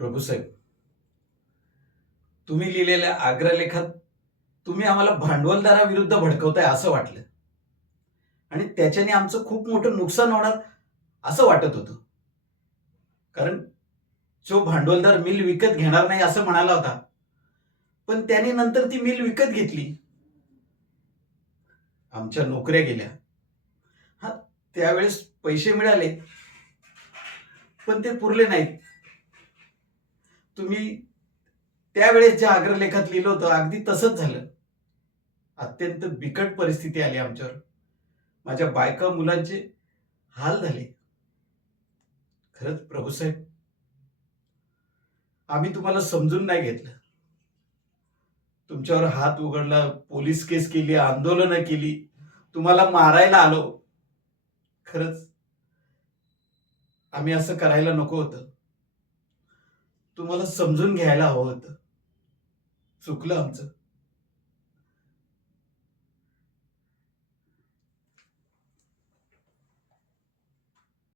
प्रभूसाहेब, तुम्ही लिहिलेल्या आग्रलेखात तुम्ही आम्हाला भांडवलदाराविरुद्ध भडकवताय असं वाटलं आणि त्याच्याने आमचं खूप मोठं नुकसान होणार असं वाटत होतं. कारण जो भांडवलदार मिल विकत घेणार नाही असं म्हणाला होता, पण त्याने नंतर ती मिल विकत घेतली. आमच्या नोकऱ्या गेल्या. हां, त्यावेळेस पैसे मिळाले, पण ते पुरले नाहीत. तुम्ही त्यावेळेस ज्या अग्रलेखात लिहिलं होतं अगदी तसंच झालं. अत्यंत बिकट परिस्थिती आली आमच्यावर. माझ्या बायका मुलांचे हाल झाले. खरंच प्रभूसाहेब, आम्ही तुम्हाला समजून नाही घेतलं. तुमच्यावर हात उघडला, पोलीस केस केली, आंदोलनं केली, तुम्हाला मारायला आलो. खरंच आम्ही असं करायला नको होतं. तुम्हाला समजून घ्यायला हवं होतं. चुकलं आमचं.